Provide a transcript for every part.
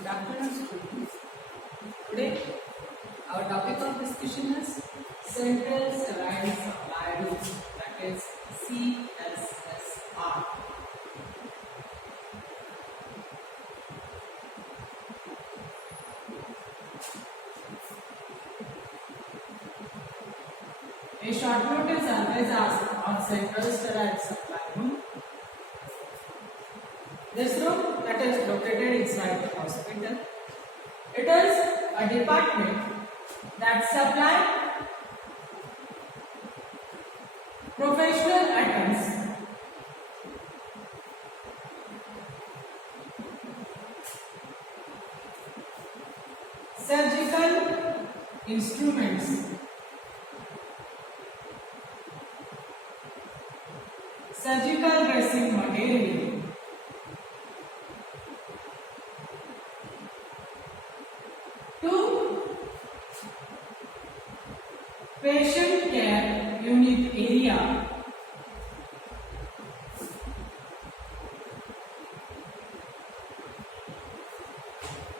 Good afternoon, students. Today, our topic of discussion is central sterile supply route, that is CSSR. A short note is always asked on central sterile supply room. This room that is located inside the hospital. It is a department that supplies professional items surgical instruments, surgical dressing material, to patient care unit area.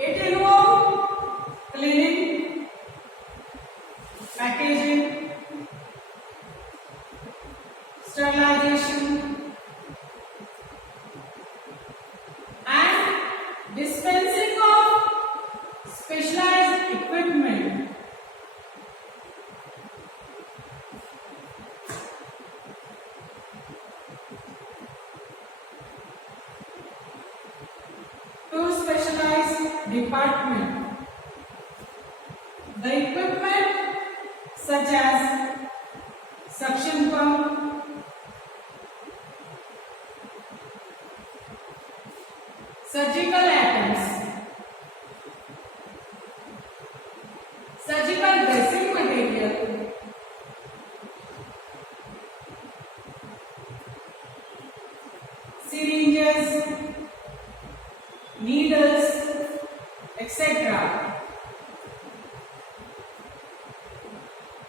It involves cleaning, packaging, sterilization, and dispensing of specialized equipment to specialized department. The equipment such as suction pump, surgical items, surgical dressing material, syringes, needles, etc.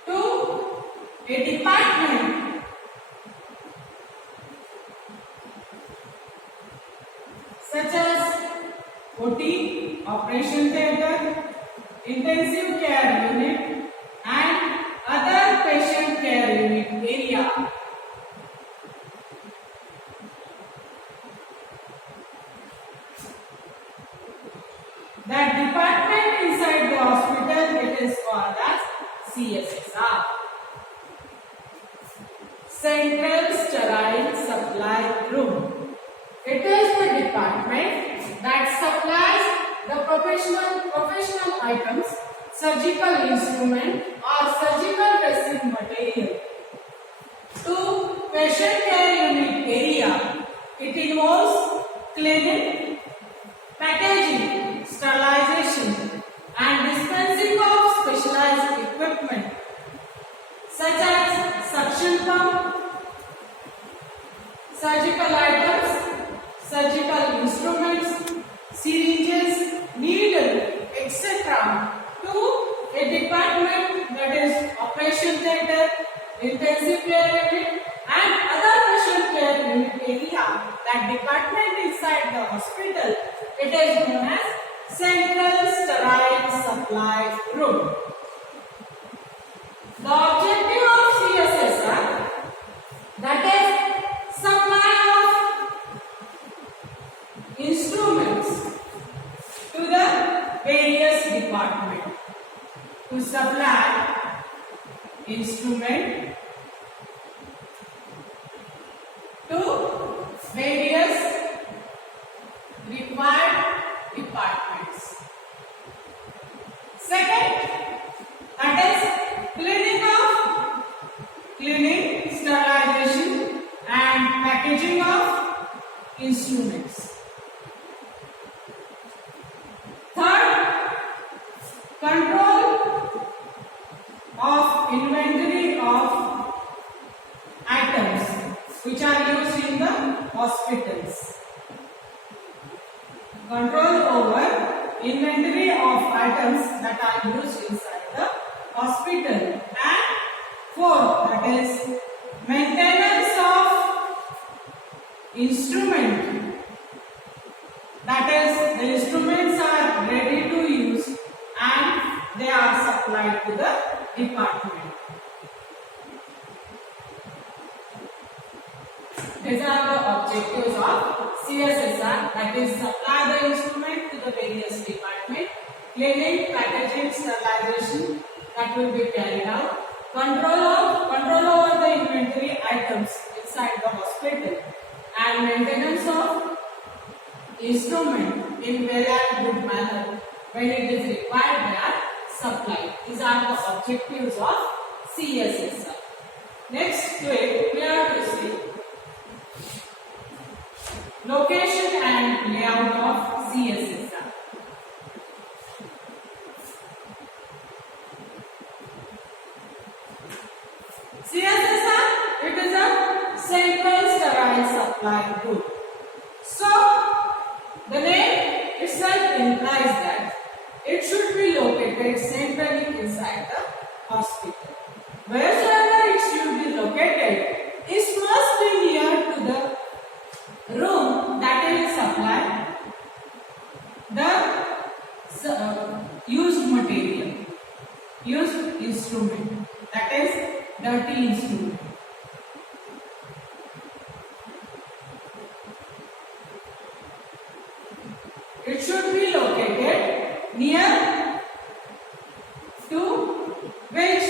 to a department such as OT, operation theatre, intensive care unit, and other patient care unit area. That department inside the hospital, it is called as CSSR. Central Sterile Supply Room. It is the department that supplies the professional items, surgical instrument or surgical dressing material to patient care unit area. It involves cleaning, packaging, sterilization and dispensing of specialized equipment such as suction pump, surgical items, surgical instruments, syringes, needle, etc. to a department that is operation theatre, intensive care unit and other patient care unit area. That department inside the hospital, it is known as Central Sterile Supply Room. The objective of CSSR, that is supply of instruments to the various departments. To supply instrument to various required departments. Second, that is cleaning, sterilization and packaging of instruments. Third, control of inventory of items which are used in the hospitals. Control over inventory of items that are used inside the hospital. And fourth, that is maintenance of instrument, that is the instruments are to the department. These are the objectives of CSSR, that is supply the instrument to the various departments, cleaning, packaging, sterilization that will be carried out, control over the inventory items inside the hospital, and maintenance of instrument in well and good manner when it is required they are supplied. These are the objectives of CSSR. Next to it we have to see location and layout of CSSR. CSSR, it is a central sterile supply group. So, the name itself implies that it should be located centrally inside the hospital. Wherever it should be located, it must be near to the room that will supply the used material, used instrument, that is dirty instrument. It should be located near to which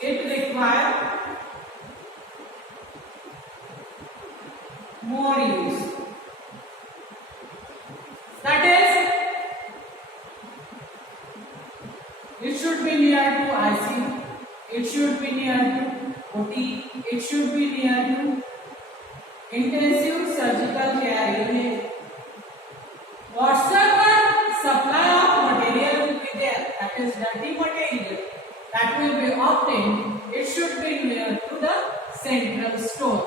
it requires more use. That is, it should be near to ICU, it should be near to OT, it should be near to intensive surgical care unit. Whatsoever supply of material will be there, that is dirty material that will be obtained, it should be near to the central store,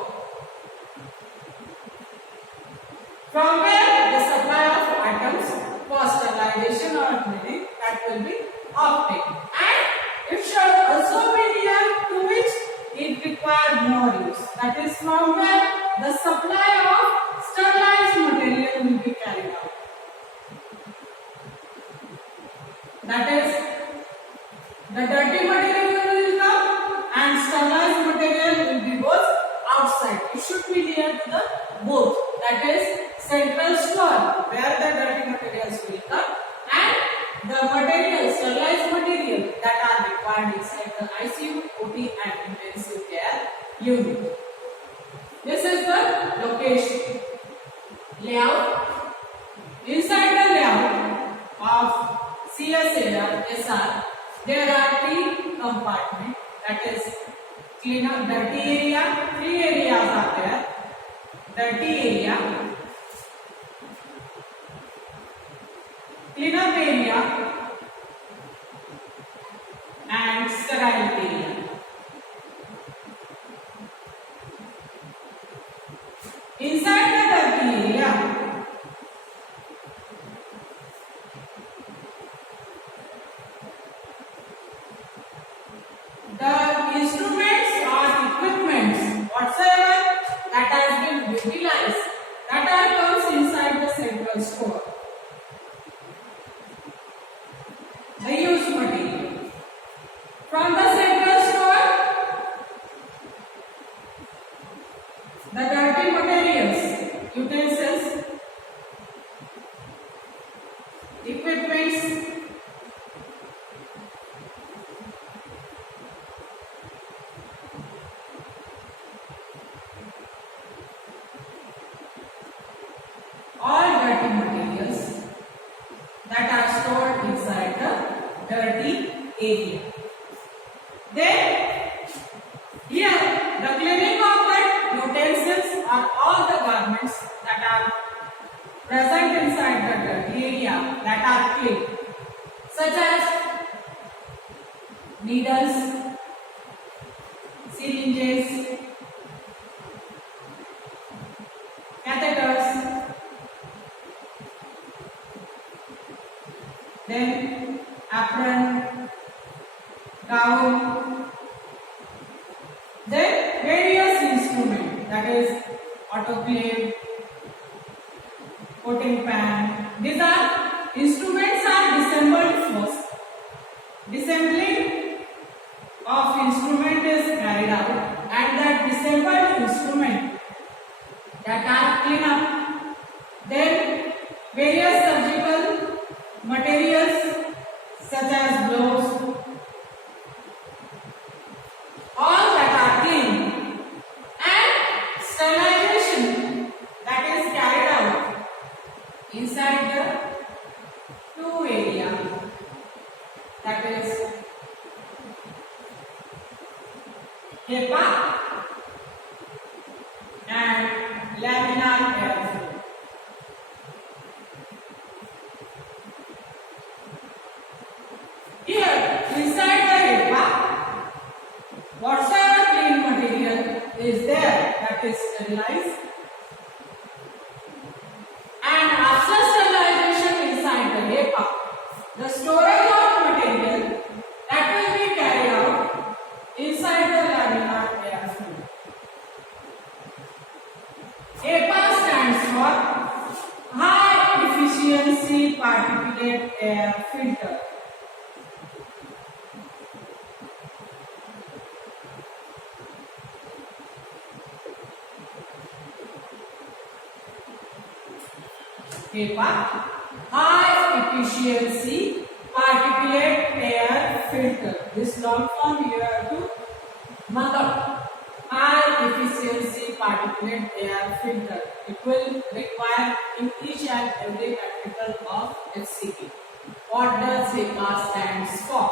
from where the supply of items for sterilization or cleaning that will be obtained, and it should also be near to which it requires more use, that is from where the supply of sterilized material will be carried out. That is, the dirty material will come and sterilized material will be both outside. It should be near to the both, that is central store where the dirty materials will come and the material, sterilized material that are required inside the ICU, OT and intensive care unit. This is the location. Layout. Inside the layout of CSSR, there are 3 compartments, that is clean up dirty area. 3 areas are there: dirty area, clean up area and sterile area. Inside the dirty area, the instruments or equipments whatsoever that has been utilized, that all comes inside the central store. The used material. From the central store, the dirty materials, utensils, equipments, all dirty materials that are stored inside the dirty area. Then here the cleaning of the utensils are all the garments that are present inside the dirty area that are cleaned, such as needles, syringes, catheters, then apron, gown, then various instruments, that is autoclave, coating pan. These are instruments are disassembled first disassembling of instrument is carried out, and that disassembled instrument that are cleaned up. Then various surgical materials such as gloves, all that are cleaned, and sterilization that is carried out inside the two area, that is HEPA and laminar airflow. Here inside the HEPA, whatsoever clean material is there, that is sterilized, and after sterilization inside the HEPA, the storage of material that will be carried out inside the laminar airflow. HEPA stands for High Efficiency Particulate Air Filter. HEPA, High Efficiency Particulate Air Filter. This long form you have to mark up. High Efficiency Particulate Air Filter. It will require in each and every practical of FCP. What does HEPA stands for?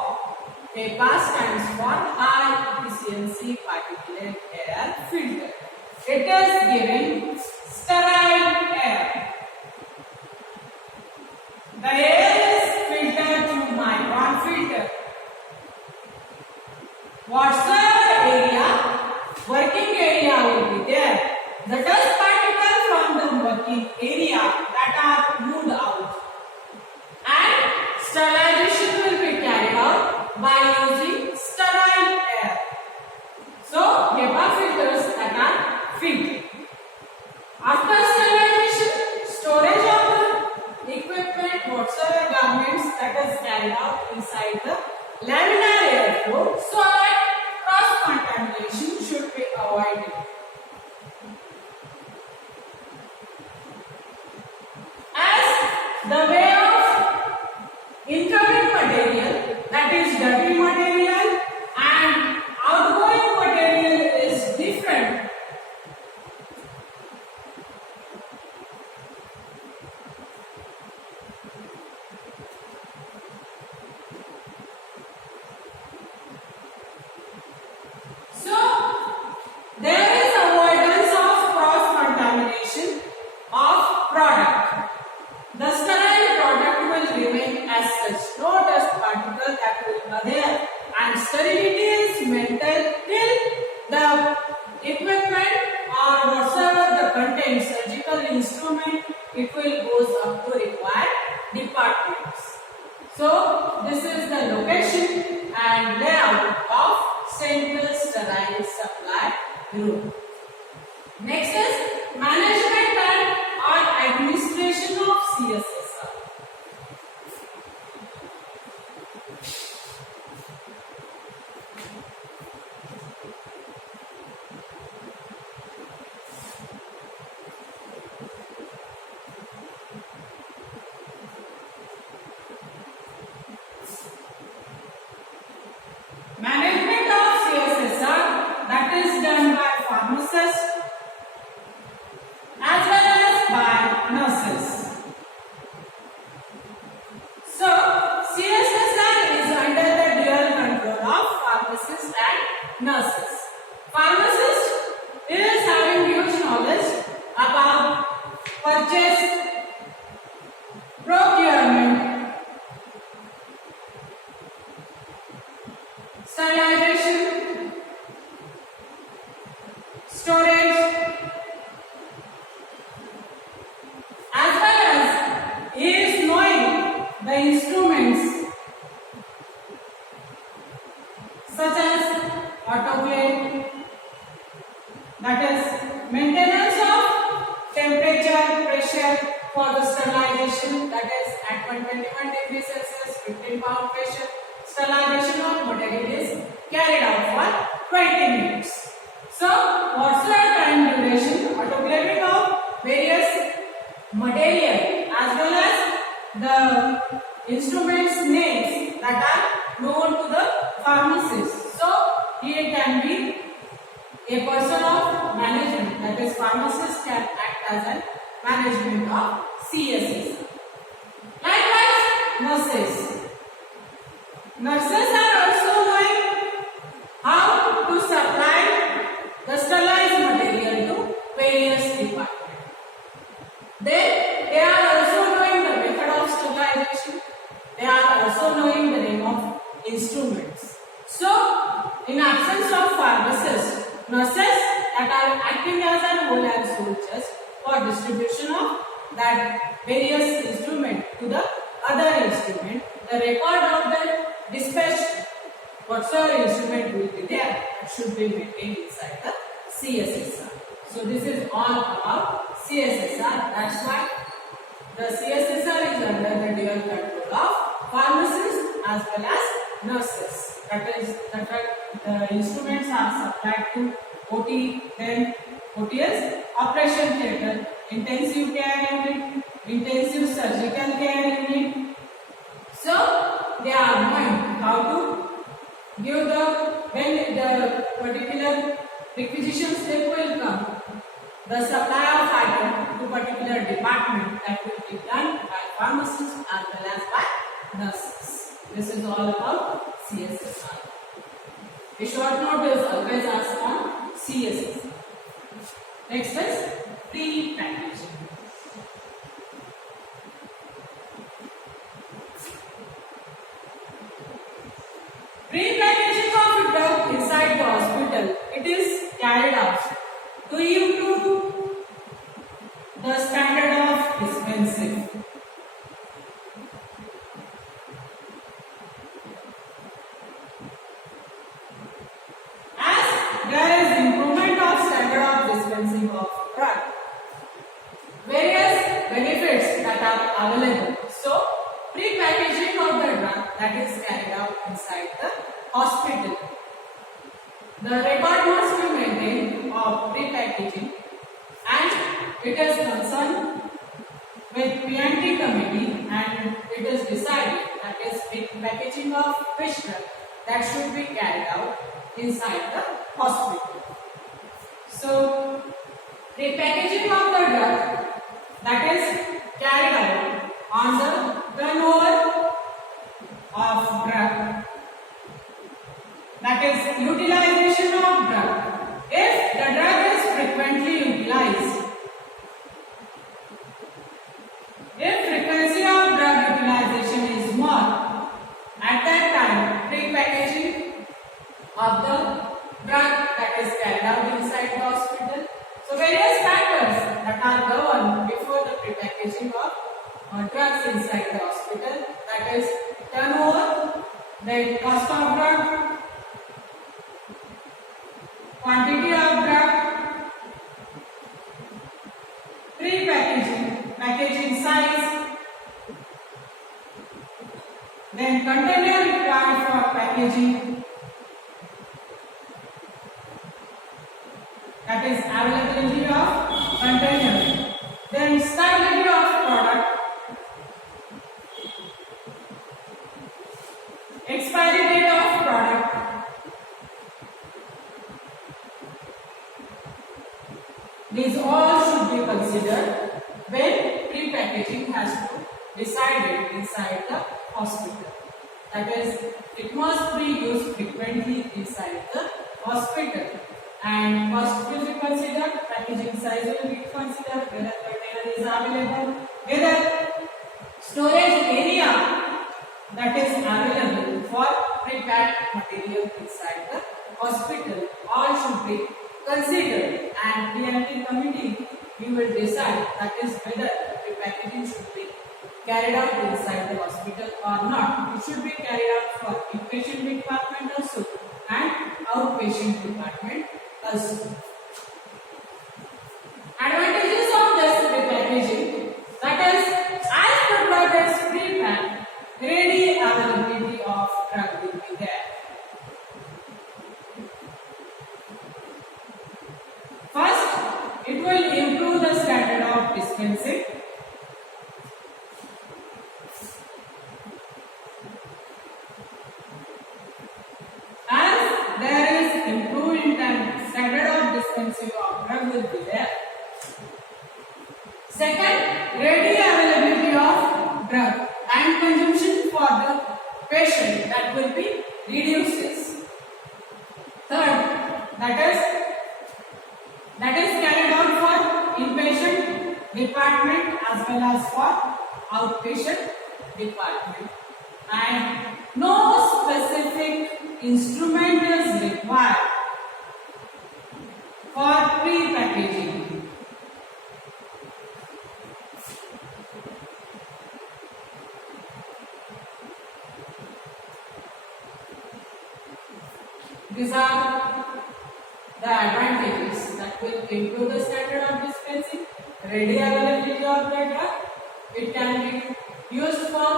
HEPA stands for High Efficiency Particulate Air Filter. It is giving sterile air. The air is filtered through micron filter. Whatsoever area, working area will be there. The dust particles from the working area that are moved out, and sterilization will be carried out by using sterile air. So HEPA filters that are filled. After sterilization, storage of the equipment, whatsoever garments that is carried out inside the laminar airflow, so that cross-contamination should be avoided. As the way of incoming material, that is dirty material, and outgoing material is different. There is avoidance of cross-contamination of product. The sterile product will remain as such. No dust particle that will be there, and sterility is maintained till the equipment or whatsoever the content, surgical instrument, it will goes up to required departments. So this is the location and layout of Central Sterile Supply Group. Next is management and or administration of CSSR. Management of CSSR, that is done by pharmacists as well as by nurses. So CSSR is under the dual control of pharmacists and nurses. Pharmacist is having huge knowledge about purchase, procurement, sterilization, storage, as well as he is knowing the instruments such as autoclave, that is maintenance of temperature, pressure for the sterilization, that is at 121 degrees Celsius, 15 pound pressure. sterilization of material is carried out for 20 minutes. So, what's the time duration? Autoclaving of various material as well as the instruments names that are known to the pharmacist. So, here can be a person of management, that is pharmacist can act as a management of CSS. Likewise, nurses. Nurses are also knowing how to supply the sterilized material to various departments. Then they are also knowing the method of sterilization. They are also knowing the name of instruments. So, in absence of pharmacists, nurses that are acting as an whole and soldiers for distribution of that various instrument to the other instrument, the record of the dispatch whatsoever instrument will be there, that should be maintained inside the CSSR. So this is all about CSSR. That's why the CSSR is under the dual control of pharmacists as well as nurses. That is, the instruments are supplied to OT, then OTS, operation theatre, intensive care unit, intensive surgical care unit. So they are knowing how to give when the particular requisition step will come, the supply of item to particular department, that will be done by pharmacists as well as by nurses. This is all about CSSR. A short note is always asked on CSSR. Next is pre-packaging. Pre-packaging of a drug inside the hospital, it is carried out to improve the standard of dispensing. As there is improvement of standard of dispensing of drug, various benefits that are available. So, pre-packaging of the drug that is carried out inside the hospital. The record must be maintained of pre-packaging and it is concerned with P&T committee and it is decided that is pre-packaging of fish drug that should be carried out inside the hospital. So, pre-packaging of the drug that is carried out on the turnover of drug, that is utilization of drug. If the drug is frequently utilized, if frequency of drug utilization is more, at that time pre-packaging of the drug that is carried out inside the hospital. So various factors that are governed before the pre-packaging of drugs inside the hospital, that is turnover, then cost of drug, quantity of drug, pre-packaging, packaging size, then container required for packaging, that is availability of container, then stability of product, expiry date of product, these all should be considered when pre-packaging has to be decided inside the hospital. That is, it must be used frequently inside the hospital. And cost will be considered, packaging size will be considered, whether container is available, whether storage area that is available for prepacked material inside the hospital, all should be considered, and P&T committee we will decide that is whether prepackaging should be carried out inside the hospital or not. It should be carried out for inpatient department also and outpatient department also. Advantages of this prepackaging, that is, as the drug is pre-packed, ready availability of drug it will improve the standard of dispensing. As there is improved in time, standard of dispensing of drug will be there. Second, ready availability of drug and consumption for the patient, that will be reduces. Third, that is carried out for inpatient department as well as for outpatient department, and no specific instrument is required for pre-packaging. These are the advantages that will improve the standard of dispensing. Ready availability of the drug. It can be used for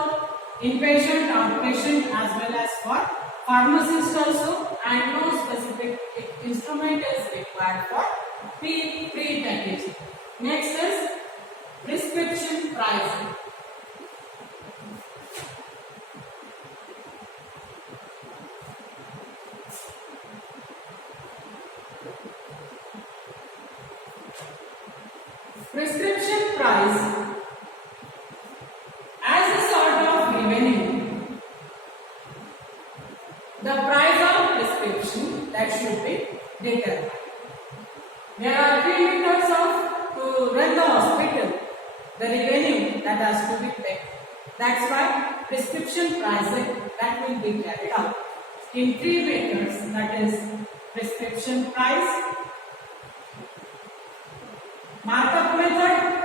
inpatient, outpatient as well as for pharmacist also, and no specific instrument is required for pre-packaging. Next is prescription pricing. Prescription price as a sort of revenue. The price of prescription that should be determined. There are three methods to run the hospital. The revenue that has to be paid. That's why prescription pricing that will be carried out in three methods. That is prescription price, markup method,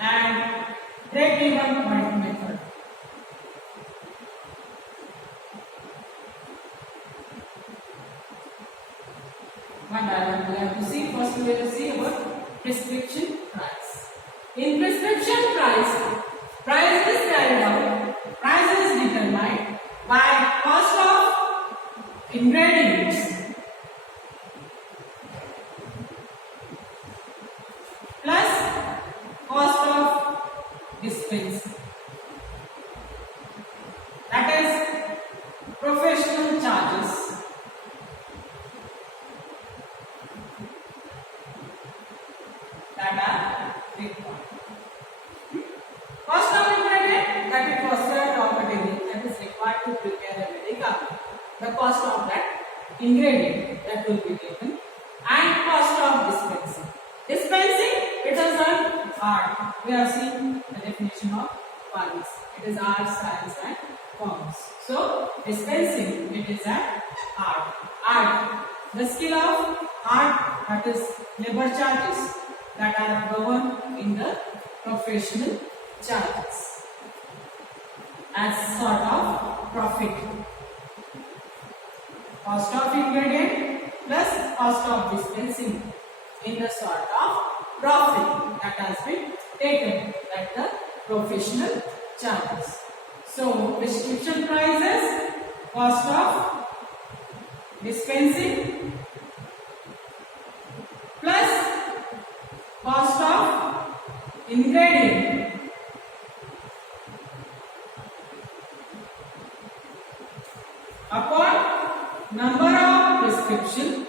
and break-even point method. One diagram we have to see. First we will see about prescription price. In prescription price, price is carried out, price is determined by cost of ingredients plus cost of dispensing. That is professional charges. That are required. Cost of ingredient, that is processed raw material that is required to prepare a medical. The cost of that ingredient that will be taken, and cost of dispensing. Dispensing, it is an art. We are seeing the definition of pharmacy. It is art, science, and commerce. So dispensing, it is an art. Art, the skill of art, that is labor charges that are governed in the professional charges as sort of profit. Cost of ingredient plus cost of dispensing in the sort of profit that has been taken at the professional charges. So prescription prices, cost of dispensing plus cost of ingredient upon number of prescription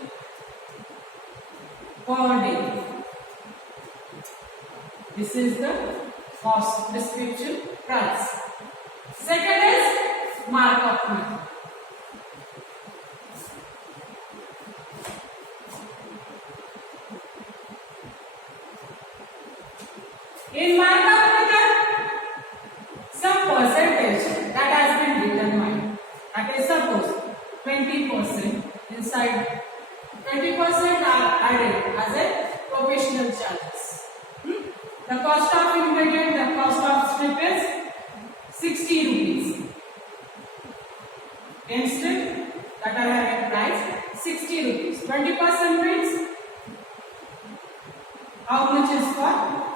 per day. This is the cost prescription price. Second is markup method. In markup method, some percentage that has been determined. That is, suppose 20% inside, 20% are added as a professional charges. The cost of ingredient, the cost of strip is 60 rupees. 10 strip that are having price 60 rupees. 20% means how much is for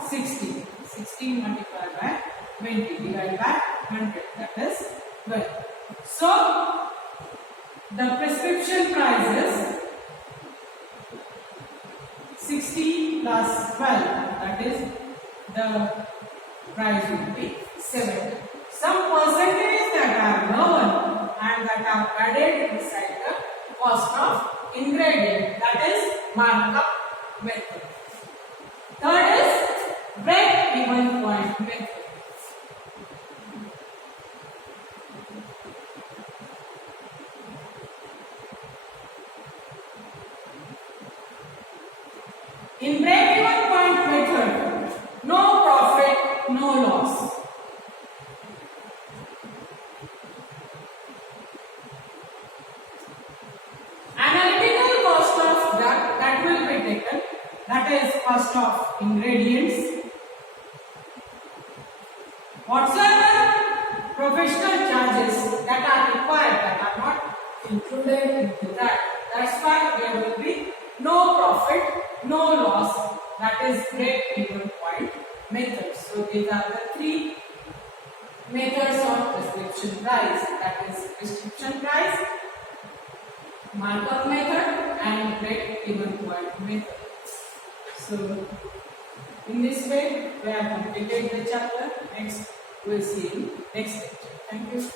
60? 60 multiplied by 20 divided by 100, that is 12. So the prescription prices plus 12, that is the price will be 7. Some percentages that are known and that are added inside the cost of ingredient, that is markup method. Third is break-even point method. In break-even point method, no profit, no loss. Analytical cost of that will be taken, that is cost of ingredients. Whatsoever professional charges that are required, that are not included into that, that's why there will be no profit, no loss, that is break-even point method. So these are the three methods of prescription price, that is prescription price, markup method and break-even point method. So in this way we have completed the chapter. Next we will see in next lecture. Thank you.